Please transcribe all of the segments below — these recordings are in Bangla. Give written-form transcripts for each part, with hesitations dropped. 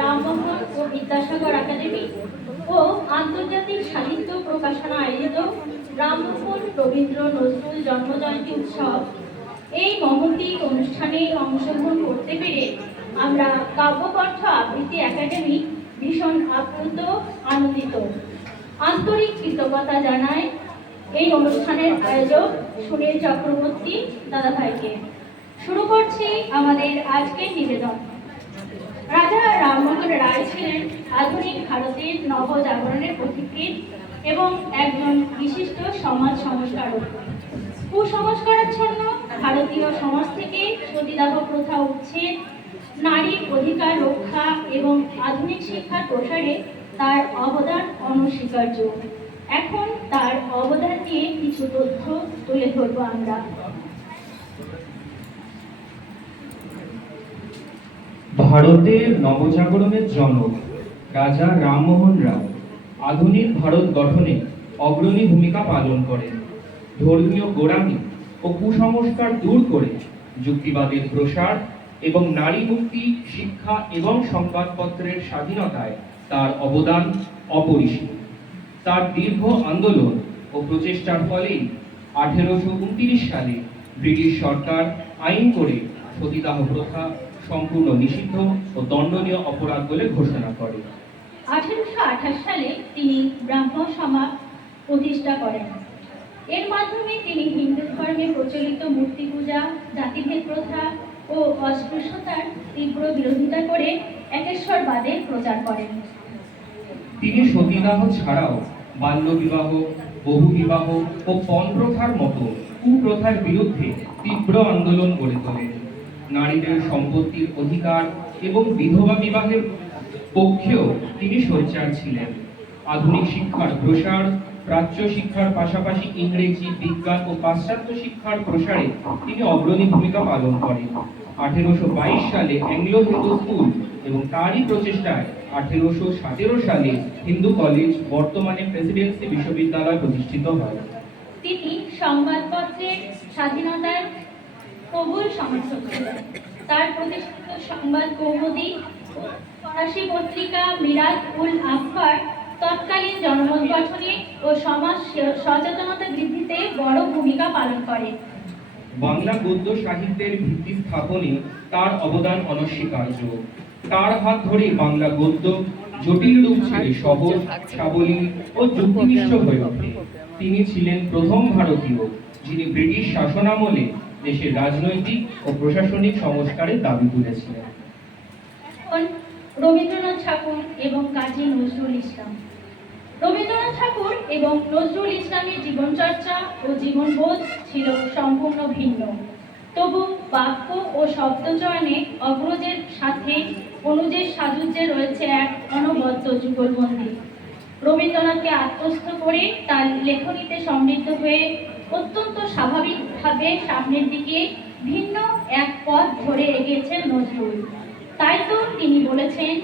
রামমোহন ও বিদ্যাসাগর একাডেমি ও আন্তর্জাতিক সাহিত্য প্রকাশনা আয়োজিত রামমোহন রবীন্দ্র নজরুল জন্মজয়ন্তী উৎসব এই মহতী অনুষ্ঠানে অংশগ্রহণ করতে পেরে আমরা কাব্যকণ্ঠ আবৃত্তি একাডেমি ভীষণ আপ্লুত, আনন্দিত। আন্তরিক কৃতজ্ঞতা জানাই এই অনুষ্ঠানের আয়োজক সুনীল চক্রবর্তী দাদাভাইকে। শুরু করছি আমাদের আজকের নিবেদন। রাজা রামমোহন রায় ছিলেন আধুনিক ভারতের নবজাগরণের পথিকৃৎ এবং একজন বিশিষ্ট সমাজ সংস্কারক। কুসংস্কারাচ্ছন্ন ভারতীয় সমাজ থেকে সতীদাহ প্রথা উচ্ছেদ, নারীর অধিকার রক্ষা এবং আধুনিক শিক্ষার প্রসারে তার অবদান অনস্বীকার্য। এখন তার অবদান নিয়ে কিছু তথ্য তুলে ধরব আমরা। ভারতের নবজাগরণের জনক রাজা রামমোহন রায় আধুনিক ভারত গঠনে অগ্রণী ভূমিকা পালন করেন। ধর্মীয় গোঁড়ামি ও কুসংস্কার দূর করে যুক্তিবাদের প্রসার এবং নারী মুক্তি, শিক্ষা এবং সংবাদপত্রের স্বাধীনতায় তার অবদান অপরিসীম। তার দীর্ঘ আন্দোলন ও প্রচেষ্টার ফলেই 1829 সালে ব্রিটিশ সরকার আইন করে সতীদাহ প্রথা সম্পূর্ণ নিষিদ্ধ ও দণ্ডনীয় অপরাধ বলে ঘোষণা করে। 1828 সালে তিনি ব্রাহ্ম সমাজ প্রতিষ্ঠা করেন। এর মাধ্যমে তিনি হিন্দু ধর্মে প্রচলিত মূর্তি পূজা, জাতিভেদ প্রথা ও অস্পৃশ্যতার তীব্র বিরোধিতা করে একেশ্বরবাদের প্রচার করেন। তিনি সতীদাহ ছাড়াও বাল্যবিবাহ, বহুবিবাহ ও পণ প্রথার মতো কুপ্রথার বিরুদ্ধে তীব্র আন্দোলন গড়ে তোলেন। নারীদের সম্পত্তির অধিকার এবং বিধবা বিবাহের পক্ষেও তিনি সোচ্চার ছিলেন। আধুনিক শিক্ষার প্রসার, প্রাচ্য শিক্ষার পাশাপাশি ইংরেজি, বিজ্ঞান ও পাশ্চাত্য শিক্ষার প্রসারে তিনি অগ্রণী ভূমিকা পালন করেন। 1822 সালে অ্যাংলো হিন্দু স্কুল এবং তারই প্রচেষ্টায় 1817 সালে হিন্দু কলেজ, বর্তমানে প্রেসিডেন্সি বিশ্ববিদ্যালয় প্রতিষ্ঠিত হয়। তিনি সংবাদপত্রের স্বাধীনতার প্রবল সমর্থক ছিলেন। তার প্রতিষ্ঠিত সংবাদ কৌমুদি, ফরাসি পত্রিকা মিরাত উল আফকার তৎকালীন জনমত গঠনে ও সমাজ সচেতনতা বৃদ্ধিতে বড় ভূমিকা পালন করে। বাংলা গদ্য সাহিত্যের ভিত্তি স্থাপনে তার অবদান অনস্বীকার্য। তার হাত ধরে বাংলা গদ্য জটিল রূপ ছেড়ে সহজ, সাবলীল ও যুক্তিনিষ্ঠ হয়ে ওঠে। তিনি ছিলেন প্রথম ভারতীয় যিনি ব্রিটিশ শাসনামলে দেশের রাজনৈতিক ও প্রশাসনিক সংস্কারের দাবি তুলেছিলেন। এখন রবীন্দ্রনাথ ঠাকুর এবং কাজী নজরুল ইসলাম। রবীন্দ্রনাথ ঠাকুর এবং নজরুল ইসলামের জীবনচর্চা ও জীবনবোধ ছিল সম্পূর্ণ ভিন্ন। তবু বাক্য ও শব্দচয়নে অগ্রজের সাথে অনুজের সাযুজ্যে রয়েছে এক অনবদ্য যুগলবন্দি। রবীন্দ্রনাথকে আত্মস্থ করে তার লেখনীতে সমৃদ্ধ হয়ে অত্যন্ত স্বাভাবিকভাবে সামনের দিকে ভিন্ন এক পথ ধরে এগিয়েছেন নজরুল। তাই তো তিনি বলেছেন,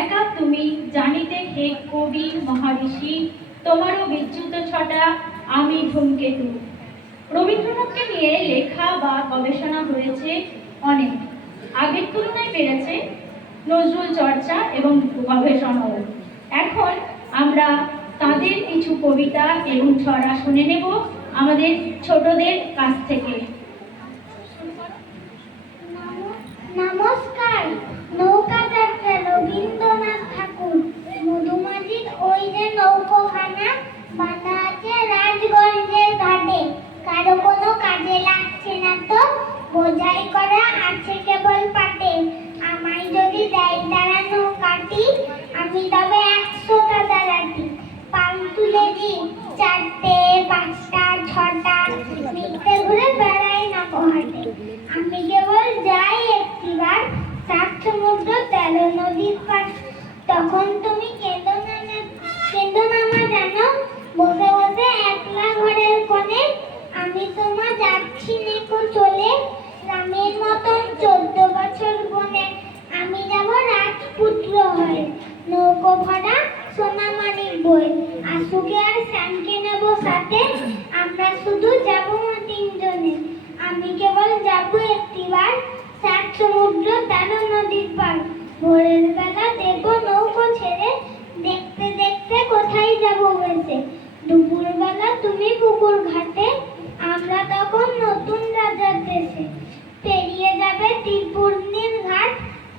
একা তুমি জানিতে হে কবি মহারিষি, তোমারও বিচ্যুত ছটা আমি ধূমকেতু। রবীন্দ্রনাথকে নিয়ে লেখা বা গবেষণা হয়েছে অনেক, আগের তুলনায় বেড়েছে নজরুল চর্চা এবং গবেষণাও। এখন আমরা তাদের কিছু কবিতা এবং ছড়া শুনে নেব আমাদের ছোটদের কাছ থেকে। নমস্কার। নৌকা যাত্রা রবীন্দ্রনাথ ঠাকুর। মধুমাঝির ওই যে নৌকোখানা বাঁধা আছে রাজগঞ্জের ঘাটে, কারো কোনো কাজে লাগছে না তো, বোঝাই করা আছে কেবল পাটে। আমায় যদি দেয় তারা নৌকাটি, আমি তবে 100টা দাঁড়াটি। পাল তুলে দিই 4টে, 5টা, 6টা, মিথ্যে ঘুরে বেড়াই না পোহাটে। আমি কেবল যাই একটিবার সাত সমুদ্র 13 নদীর পার। তখন তুমি কেঁদো না মা জানো, বসে বসে একলা ঘরের কোণে। আমি তোমা যাচ্ছি নেকো চলে, রামের মতন 14 বছর বনে। আমি যাব রাজপুত্র হয়ে, নৌকো ভরা সোনামানিক বই। আসুকে আর শ্যামকে নেব সাথে, আমরা শুধু যাব 3 জনে। আমি কেবল যাব একটিবার 7 সমুদ্র 13 নদীর পার। ভোরের বেলা দেব তুমি পুকুর ঘাটে, আমরা তখন নতুন রাজার দেশে। পেরিয়ে যাবে ত্রিপুর্ণির ঘাট,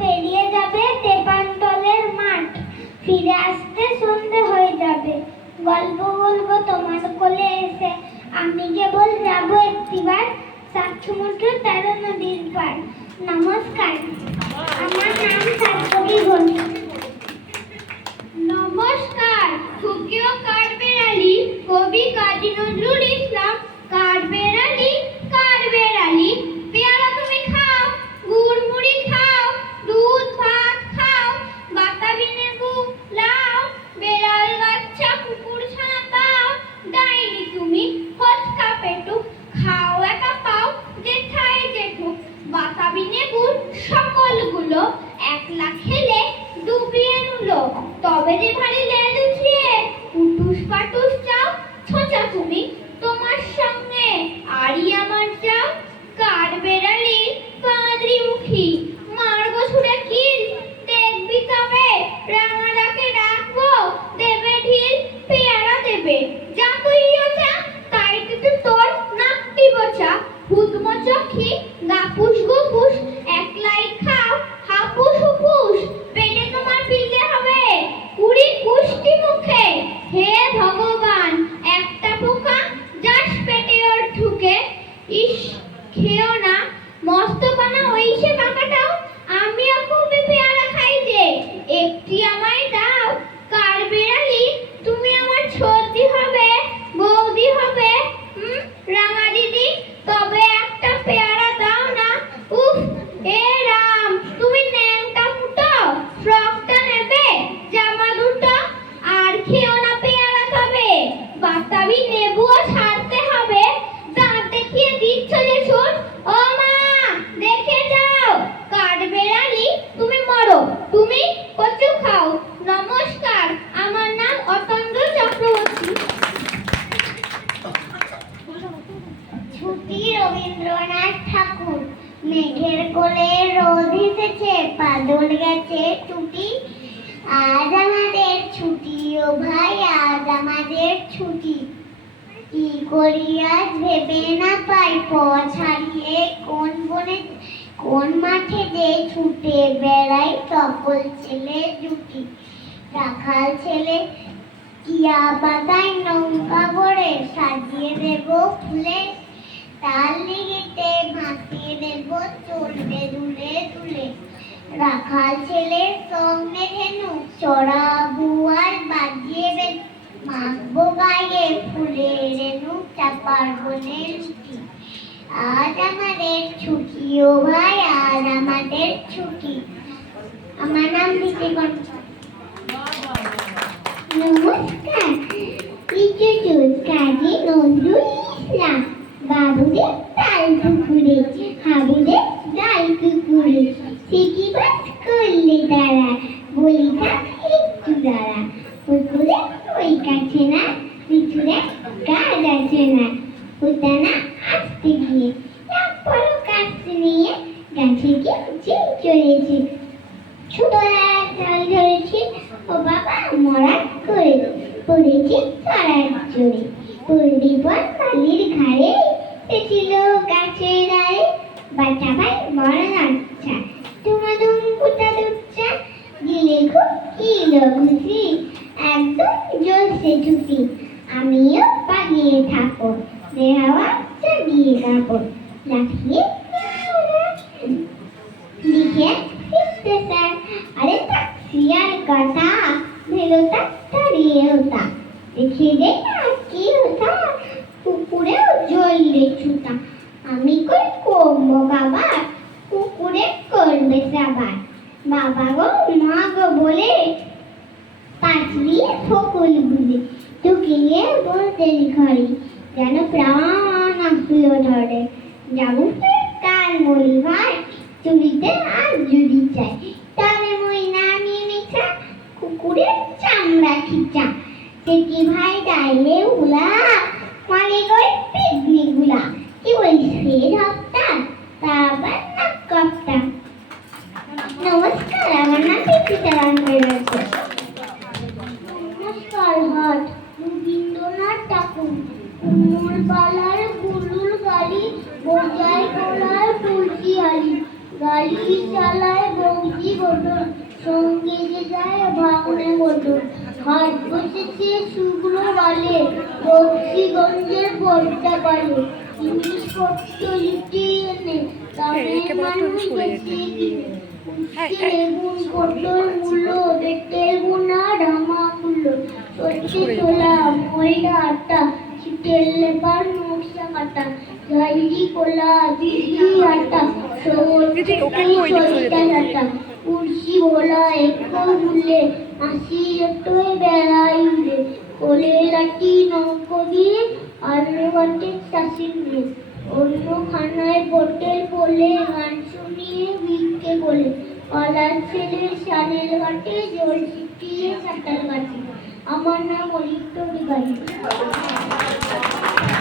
পেরিয়ে যাবে তেপান্তলের মাঠ। ফিরে আসতে সন্ধে হয়ে যাবে, গল্প বলবো তোমার কোলে এসে। আমি কেবল যাবো একটিবার, 7 সমুদ্র 13 নদীর পার। নমস্কার, আমার নাম সার্থকী ঘোষ। নমস্কার, খুকিও কাঠবেড়ালি, কবি কাজী নজরুল ইসলাম। কাঠবেড়ালি, কাঠবেড়ালি, পেয়ারা তুমি খাও, গুড় মুড়ি খাও, দুধ ভাত খাও, বাতাবি লেবু লাও, বেড়াল বাচ্চা কুকুর ছানা পাও। ডাইনি তুমি, ফচকা পেটুক, খাও একা পাও, জেঠাই জেঠুক। বাতাবি লেবুর সকলগুলো একলা খেলে ডুবিয়ে নুলো। তবে যে ভারী লেজ উঠিয়ে উটুস পাটুস যাও, ছোঁচা তুমি, তোমার সঙ্গে আরই আমার যাও। কাঠবেড়ালি, পাঁদরি মুখী, মারবো ছুড়ে কিল, দেখবি তবে রাঙাটাকে ডাকবো, দেবে ঢিল, পেয়ারা দেবে। যা তুইও যা, তাই কিন্তু তোর নাকটি বোচা। হুদমো চোখি, গাপুস গুপুস, একলাই খাও, হাপুস হুপুস। পেটে তোমার ফিরতে হবে 20 কুষ্টি মুখে। হে ভগবান, একটা পোকা যাস পেটে ওর ঢুকে। ইস, খেও না, মস্ত পানা ওইসে পাকাটাও। আমিও খুবই পেয়ারা খাই যে, একটি আমায় দাও। কাঠবেড়ালি, তুমি আমার সর্দি হবে, বৌদি হবে, রাঙা দিদি, তবে একটা পেয়ারা দাও না। উফ, এ রাম, তুমি ন্যাংটা মুটো, ফ্রকটা নেবে, জামা দুটো, আর খেও না পেয়ারা তবে। বাতাবি লেবুও ছাড়তে হবে, দাঁত দেখিয়ে দিচ্ছ যে ছুট। ও মা, দেখে যাও, কাঠবেড়ালি তুমি মরো, তুমি কচু খাও। নমস্কার, আমার নাম অতন্দ্র চক্রবর্তী। ছুটি রবীন্দ্রনাথ ঠাকুর। মেঘের কোলে রোদ এসেছে, বাদল গেছে টুটি। আজ আমাদের ছুটি ও ভাই, আজ আমাদের ছুটি। কি করি আজ ভেবে না পাই, পথ হারিয়ে কোন বনে কোন মাঠে যে ছুটে বেড়াই সকল ছেলে জুটি। রাখাল ছেলে টিয়া পাতায় নৌকা করে সাজিয়ে দেব ফুলে। তার লিগিতে ভাসিয়ে দেব চলবে দুলে দুলে। রাখাল ছেলে সঙ্গে ধেনু চড়া বুয়ার বাজিয়ে মাখবো গায়ে ফুলের রেণু চাপার বনে লুটি। আজ আমাদের ছুটি ও ভাই, আজ আমাদের ছুটি। আমার নাম দীপিকন। নমস্কার, কাজী নজরুল ইসলাম। বাবুদের তাল পুকুরে, হাবুদের ডাল কুকুরে। সিটি বাস করলে তারা, বলি থাক একটু দাঁড়া। পুকুরে ওই কাছে না, পিছুরে গাছ আছে না। উতানা আসতে গিয়ে তারপর কাছ নিয়ে গাছে গিয়ে চলেছে। ছোটরা ডাল ধরেছে, ও বাবা মরা করে পড়েছে তারার জোরে। পরিবন বালির ঘাড়ে, ছিল গাছের গায়ে। বাচ্চা ভাই বড় নাচ্ছা, তোমার দুমকুটা দুচ্ছা। গিলে খুব কিল খুশি, একদম জোরসে ছুটি। আমিও পালিয়ে থাকো, দেহাওয়া চাগিয়ে কাপড় লাফিয়ে লিখে ফিরতে স্যার। আরে তাক্সিয়ার কথা ভেলোটা দাঁড়িয়ে হতা। দেখে দেখ কি হতা, পুকুরেও জ্বললে ছুটা। আমি কই কমবো বাবা, পুকুরে করবে সাবার। বাবা গো মা গো বলে পাঁচলিয়ে ফকুল বুঝে ঢুকিয়ে বলতেন ঘরে, যেন প্রাণ আসলো ধরে। যাবো ফের কাল মরি ভাই, চুরিতে আর যদি চাই। তবে মই নামিয়ে মিছা, কুকুরের চামড়া খিচা। সে কি ভাই ডাইলে উলা, মানে গই পিকনিক গুলা। কি বলিস রে হপ্তা, তা আবার না কপ্তা। নমস্কার, আমার নাম সীতারাম বেরাচ্ছে। নমস্কার, হাট রবীন্দ্রনাথ ঠাকুর। সঙ্গে যে যায় ভাঙনে মতো হাত বসেছে শুকনো বালে বক্সিগঞ্জের পর্দা পালে জিনিসপত্র লুটিয়ে এনে দামের মানুষ বেশি কিনে উচ্ছে লেবুন পটল মূল্য তেল বোনা ঢামা মূল্য সত্যি ছোলা ময়দা আটা চিটের লেবার নকশা কাটা ঝালজি কোলা বিড়ি আটা সবর সরিষা ডাটা কুর্সি ভোলা একো মূল্যে হাসি এটোয় বেড়াই উড়ে কোলে লাঠি নৌকবি আর বাটে চাষির মেয়ে অন্য খানায় হোটেল বলে গান শুনিয়ে ভিক্ষে বলে পালার ছেলের সারের ঘাটে জল ছিটিয়ে সাঁতার কাটে আমার নাম অলিপ্ত বিবাহী